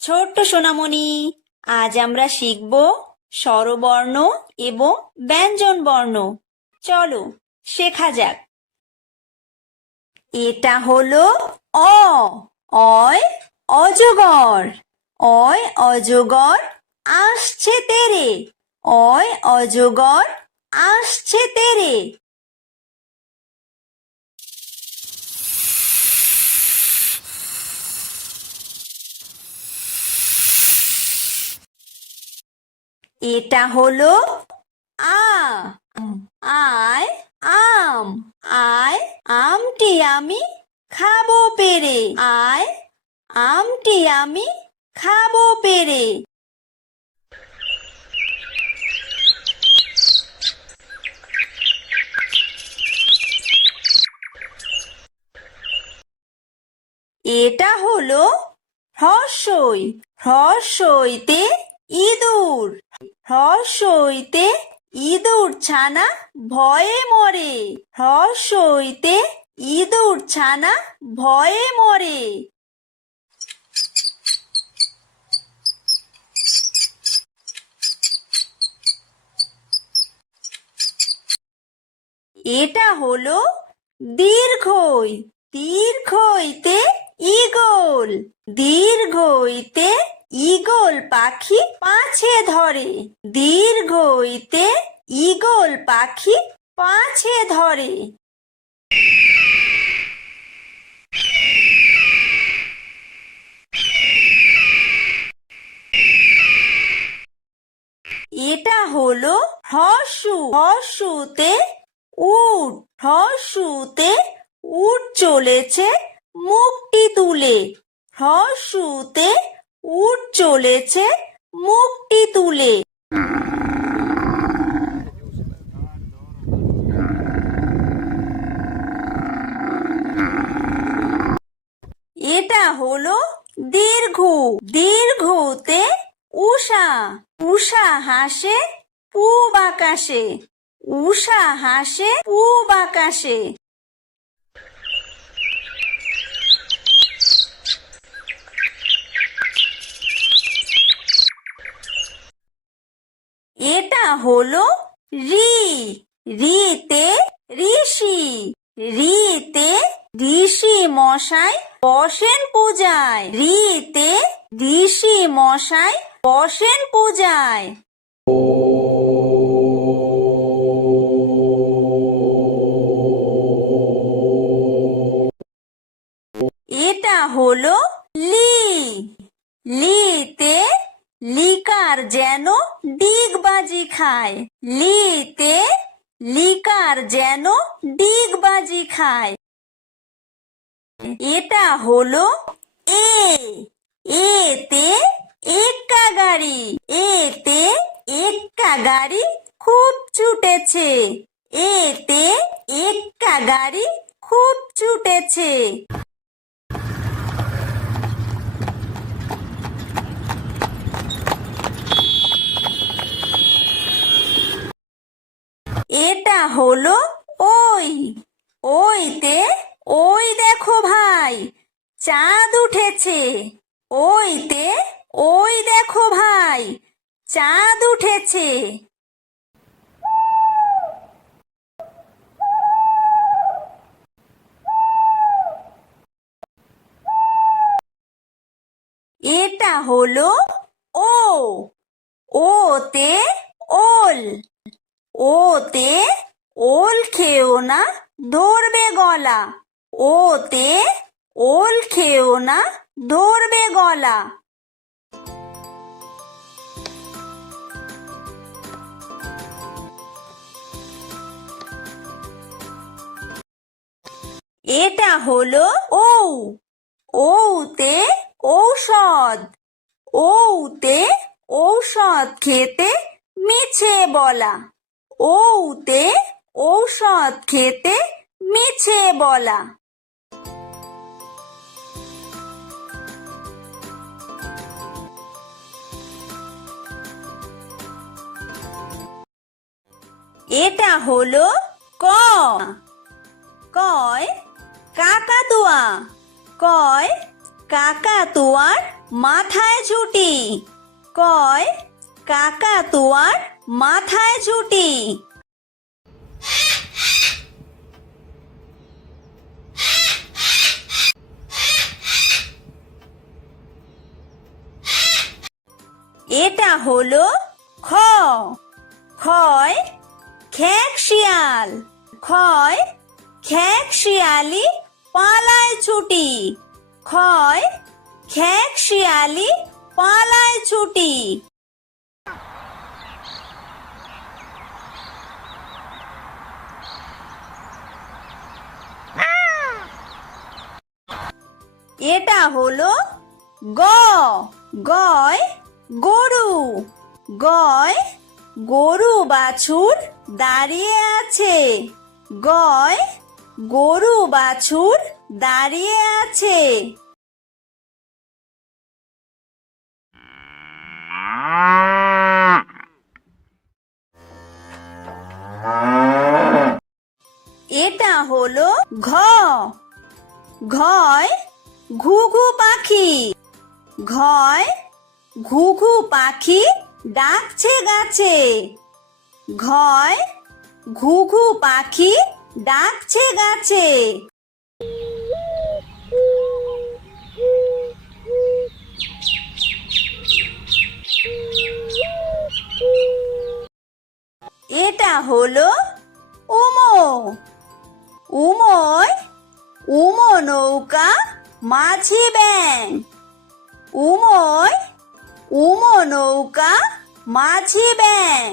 ছোট্ট সোনামণি, আজ আমরা শিখব স্বরবর্ণ এবং ব্যঞ্জন বর্ণ। চলো শেখা যাক। এটা হলো অ। অয় অজগর। অয় অজগর আসছে তেরে। অয় অজগর আসছে তেরে। এটা হলো আ। আয় আম। আয় আমটি আমি খাবো পেরে। আয় আমটি আমি খাবো পেরে। এটা হলো হ্রস্বই। হ্রস্বইতে ইঁদুর। হ্রস্বইতে ইঁদুর ছানা ভয়ে মরে। হ্রস্বইতে ইঁদুর ছানা ভয়ে মরে। এটা হলো দীর্ঘই। দীর্ঘইতে ঈগল। দীর্ঘইতে ঈগল পাখি পাছে ধরে। দীর্ঘইতে ঈগল পাখি পাছে ধরে। এটা হলো হর্ষু। হর্ষুতে উট। হর্ষুতে উট চলেছে মুখটি তুলে। হর্ষুতে উট চলেছে মুখটি তুলে। এটা হলো দীর্ঘ। দীর্ঘতে উষা। উষা হাসে পূব আকাশে। উষা হাসে পূব আকাশে। এটা হলো ঋ। ঋতে ঋষি। ঋতে ঋষি মশাই বসেন পূজায়। ঋতে ঋষি মশাই বসেন পূজায়। এটা হলো লি। লিতে লিকার যেন ডিগবাজি খায়। লিতে লিকার যেন ডিগবাজি খায়। এটা হলো এ। এতে এক্কা গাড়ি। এতে এক্কা গাড়ি খুব ছুটেছে। এতে এক্কা গাড়ি খুব ছুটেছে। এটা হলো ওই। ওইতে ওই দেখো ভাই চাঁদ উঠেছে। ওইতে ওই দেখো ভাই চাঁদ উঠেছে। এটা হলো ও। ওতে ওল। ওতে ওল খেও না ধরবে গলা। ওতে ওল খেও না ধরবে গলা। এটা হলো ঔ। ঔতে ঔষধ। ঔতে ঔষধ খেতে মিছে বলা। ঔতে ঔষধ খেতে মিছে বলা। এটা হলো ক, কয় কাকাতুয়া। কয় কাকাতুয়ার মাথায় ঝুঁটি। কয় কাকাতুয়ার মাথায় ঝুঁটি। এটা হলো খ, খয় খেক শিয়াল। খয় খেক শিয়ালি পালায় ছুটি। খয় খেক শিয়ালি পালায় ছুটি। এটা হলো গ, গয় গরু। গয় গরু বাছুর দাঁড়িয়ে আছে। গয় গরু বাছুর দাঁড়িয়ে আছে। এটা হলো ঘ, ঘয় ঘুঘু পাখি। ঘয় ঘুঘু পাখি ডাকছে গাছে। ঘয় ঘুঘু পাখি ডাকছে গাছে। এটা হলো উমো, উমোয় উমো নৌকা মাঝি ব্যাং। উমোয় উমো নৌকা মাঝি ব্যাং।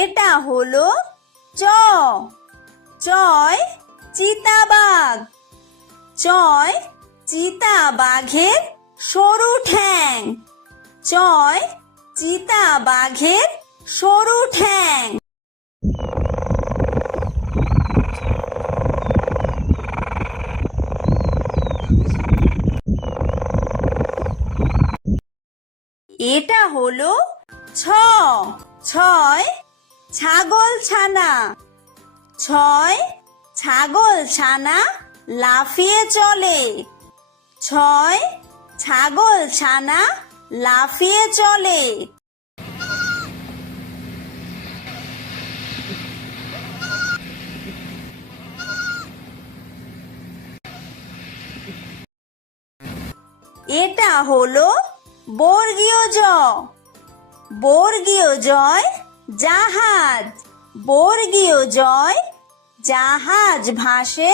এটা হলো চ, চয় চিতাবাঘ। চয় চিতাবাঘের সরু ঠ্যাং। চয় চিতাবাঘের সরু ঠ্যাং। এটা হলো ছ, ছয় ছাগল ছানা। ছয় ছাগল ছানা লাফিয়ে চলে। ছয় ছাগল ছানা লাফিয়ে চলে। এটা হলো বর্গীয় জ, বর্গীয় জয় জাহাজ। বর্গীয় জয় জাহাজ ভাসে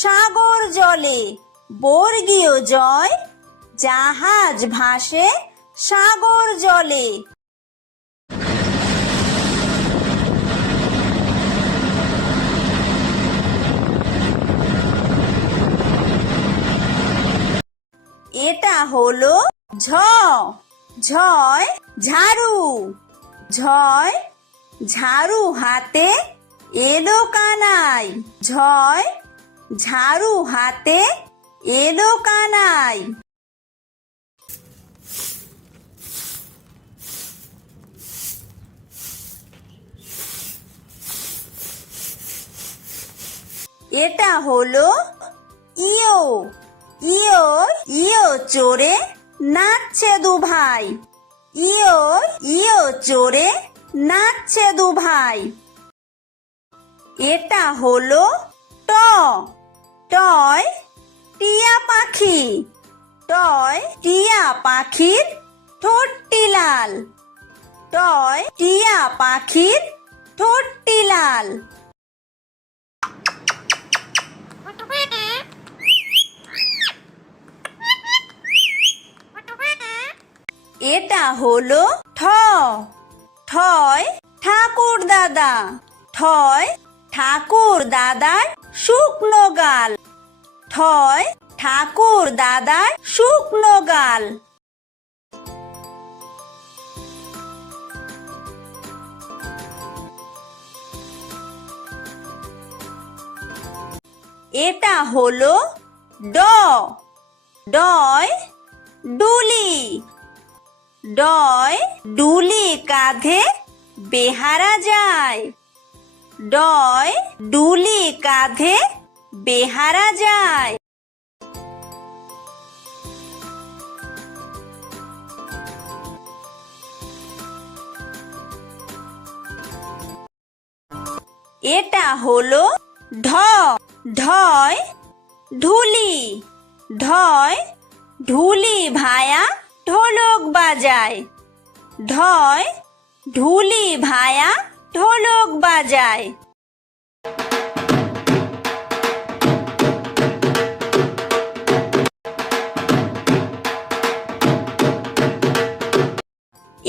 সাগর জলে। বর্গীয় জয় জাহাজ ভাসে সাগর জলে। এটা হলো ঝ, ঝয় ঝাড়ু। ঝয় ঝাড়ু হাতে এলো কানাই। ঝয় ঝাড়ু হাতে এলো কানাই। এটা হলো ইয়ো, ইয়ো ইয়ো চড়ে নাচছে দু ভাই। ইয়ো ইয়ো চড়ে নাচছে দু ভাই। এটা হলো ট, টয় টিয়া পাখি। টয় টিয়া পাখির ঠোঁটটি লাল। টয় টিয়া পাখির ঠোঁটটি লাল। এটা হলো ঠ, ঠয় ঠাকুর দাদা। ঠয় ঠাকুর দাদার শুকনো গাল। ঠয় ঠাকুর দাদার শুকনো গাল। এটা হলো ড, ডয় ডুলি, ডয় ডুলি কাঁধে বেহারা যায়, ডয় ডুলি কাঁধে বেহারা যায়। এটা হলো ঢ, ঢয় ঢুলি, ঢয় ঢুলি ভায়া ঢোলক বাজায়, ঢয় ঢুলি ভায়া ঢোলক বাজায়।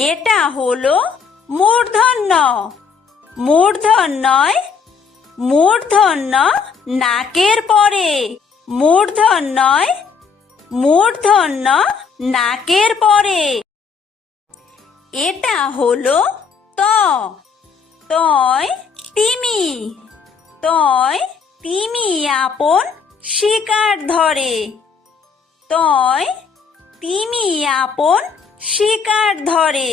এটা হলো মূর্ধন্য, মূর্ধন্যয় মূর্ধন্য নাকের পরে, মূর্ধন্যয় মূর্ধন্য নাকের পরে। এটা হলো ত, তয় তিমি, তয় তিমি আপন শিকার ধরে, তয় তিমি আপন শিকার ধরে।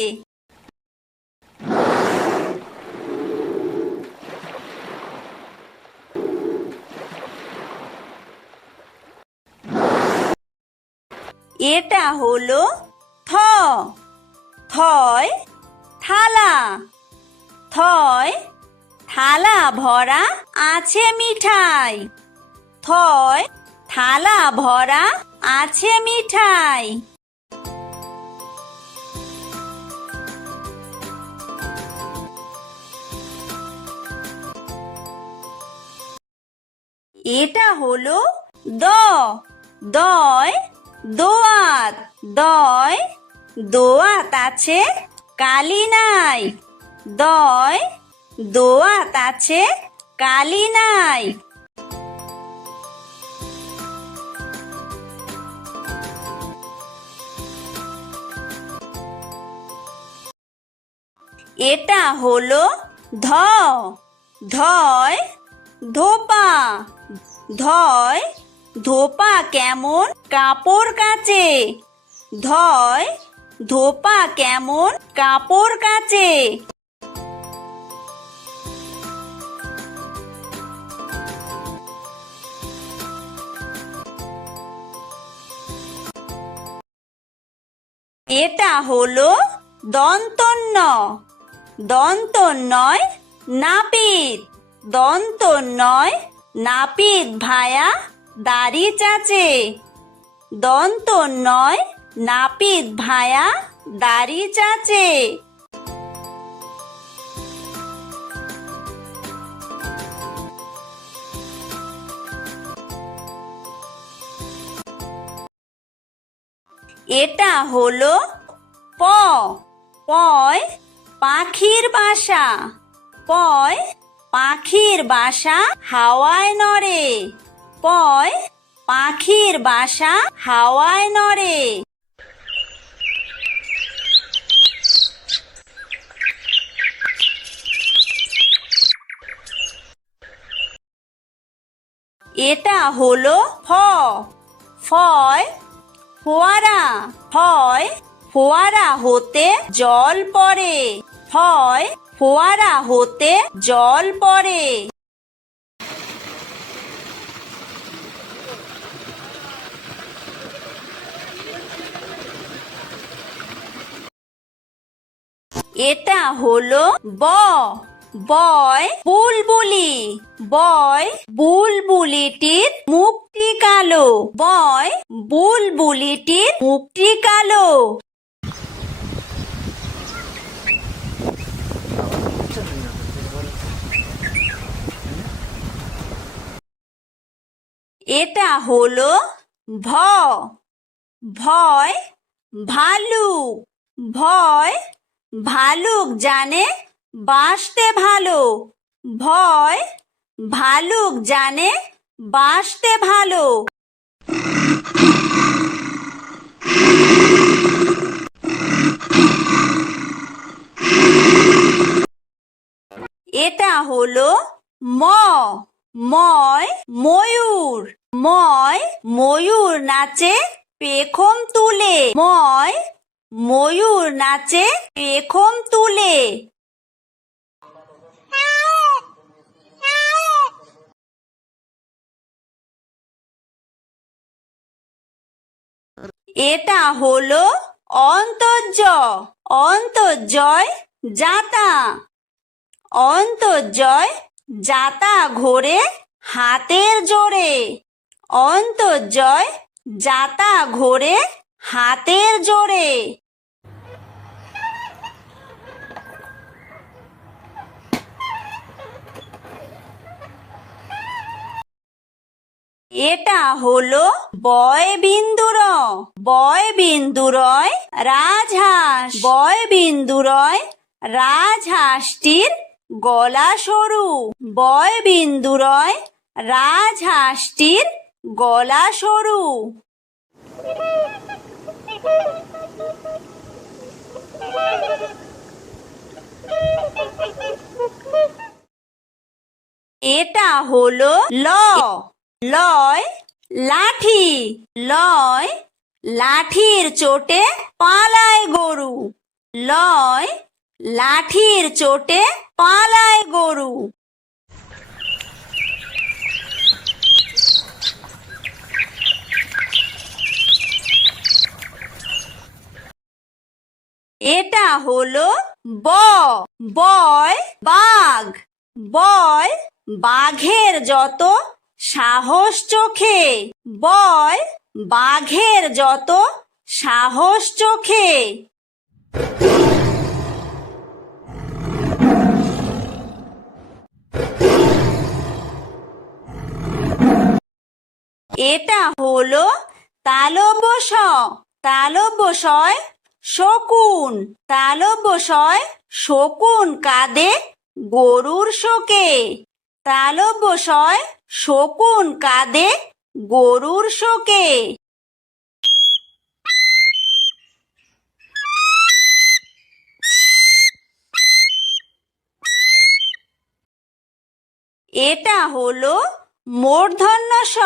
এটা হলো থ, থয় থালা, থয় থালা ভরা আছে মিঠাই, থয় থালা ভরা আছে মিঠাই। এটা হলো দ, দয় দোয়াত, দয় দোয়াত আছে কালি নাই, দয় দোয়াত আছে কালি নাই। এটা হলো ধ, ধয় ধোপা, ধয় ধোপা কেমন কাপড় কাচে, ধয় ধোপা কেমন কাপড় কাচে। এটা হলো দন্তন্য, দন্তন্যয় নাপিত, দন্তন্যয় নাপিত ভায়া দাড়ি চাচে, দন্তন্যয় নাপিত ভায়া দাড়ি চাচে। এটা হলো প, পয় পাখির বাসা, পয় পাখির বাসা হাওয়ায় নড়ে, পয় পাখির বাসা হাওয়ায় নড়ে। এটা হলো ফ, ফয় ফোয়ারা, ফয় ফোয়ারা হতে জল পড়ে, ফয় ফোয়ারা হতে জল পড়ে। এটা হলো ব, বয় বুলবুলি, বয় বুলবুলিটির মুখটি কালো, বয় বুলবুলিটির মুখটি কালো। এটা হলো ভ, ভয় ভালুক, ভয় ভালুক জানে বাসতে ভালো, ভয় ভালুক জানে বাসতে ভালো। এটা হলো ম, ময় ময়ূর, ময় ময়ূর নাচে পেখম তুলে। ময় ময়ূর নাচে পেখম তুলে। এটা হলো অন্তর্য। অন্তর্জয় যাতা। অন্তর্জয় যাতা ঘোরে হাতের জোরে। অন্তর্জয় যাতা ঘোরে হাতের জোরে। এটা হলো বয় বিন্দুর। বয় বিন্দুরয় রাজহাঁস। বয় বিন্দুরয় রাজহাঁসটির গলা সরু। বয় বিন্দুরয় রাজহাঁসটির গলা সরু। এটা হলো ল। লয় লাঠি। লয় লাঠির চোটে পালায় গরু। লয় লাঠির চোটে পালায় গরু। এটা হলো ব। বয় বাঘ। বয় বাঘের যত সাহস চোখে। বয় বাঘের যত সাহস চোখে। এটা হলো তালব্য শ। তালব্য শয় শকুন। তালব্য শয় শকুন কাঁদে গরুর শোকে। তালব্য শয় শকুন কাঁদে গরুর শোকে। এটা হলো মূর্ধন্য ষ।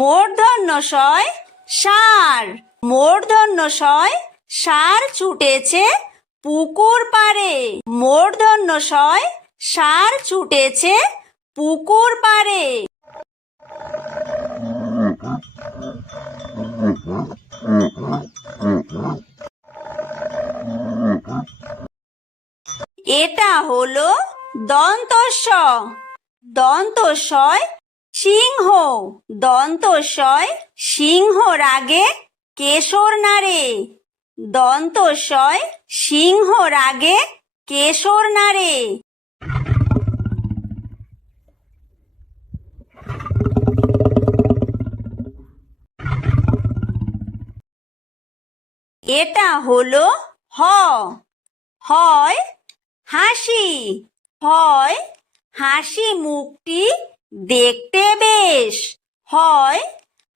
মূর্ধন্য শয় ষাঁড়। মূর্ধন্য শয় ষাঁড় ছুটেছে পুকুর পাড়ে। মূর্ধন্য শয় ষাঁড় ছুটেছে পুকুর পাড়ে। এটা হলো দন্তস্ব। দন্তস্বয় সিংহ। দন্তস্বয় সিংহ রাগে কেশর নাড়ে। দন্তস্বয় সিংহ রাগে কেশর নাড়ে। এটা হলো হ। হয় হাসি। হয় হাসি মুখটি দেখতে বেশ। হয়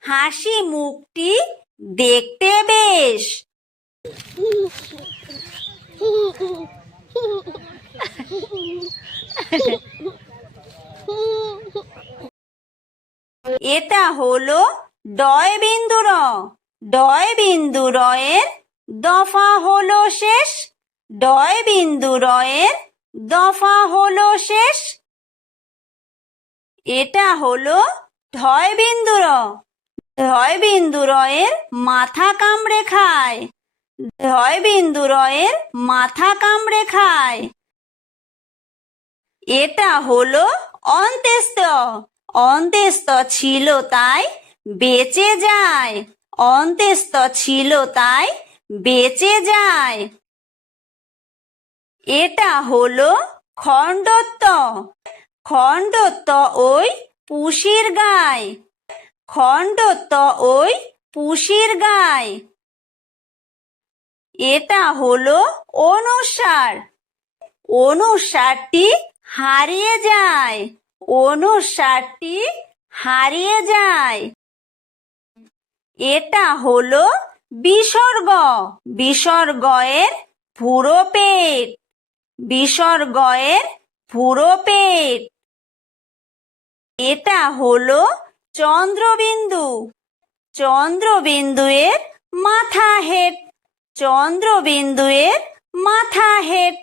হাসি মুখটি দেখতে বেশ। এটা হলো ডয় বিন্দু র। ডয় বিন্দু রয়ের দফা হলো শেষ। ডয় বিন্দু রয়ের দফা হলো শেষ। এটা হলো ঢয় বিন্দু র। ঢয় বিন্দু রয়ের মাথা কামড়ে খায়। ঢয় বিন্দু রয়ের মাথা কামড়ে খায়। এটা হলো অন্ত্যেস্ত। অন্ত্যেস্ত ছিল তাই বেঁচে যায়। অন্ত্যেস্ত ছিল তাই বেঁচে যায়। এটা হলো খণ্ডত্ব। খণ্ডত্ব ওই পুষির গায়। খণ্ডত্ব ওই পুষির গায়। এটা হলো অনুস্বার। অনুস্বারটি হারিয়ে যায়। অনুস্বারটি হারিয়ে যায়। এটা হলো বিসর্গ। বিসর্গয়ের পুরো পেট। বিসর্গয়ের পুরো পেট। এটা হলো চন্দ্রবিন্দু। চন্দ্রবিন্দুয়ের মাথা হেট। চন্দ্রবিন্দু এর মাথা হেট।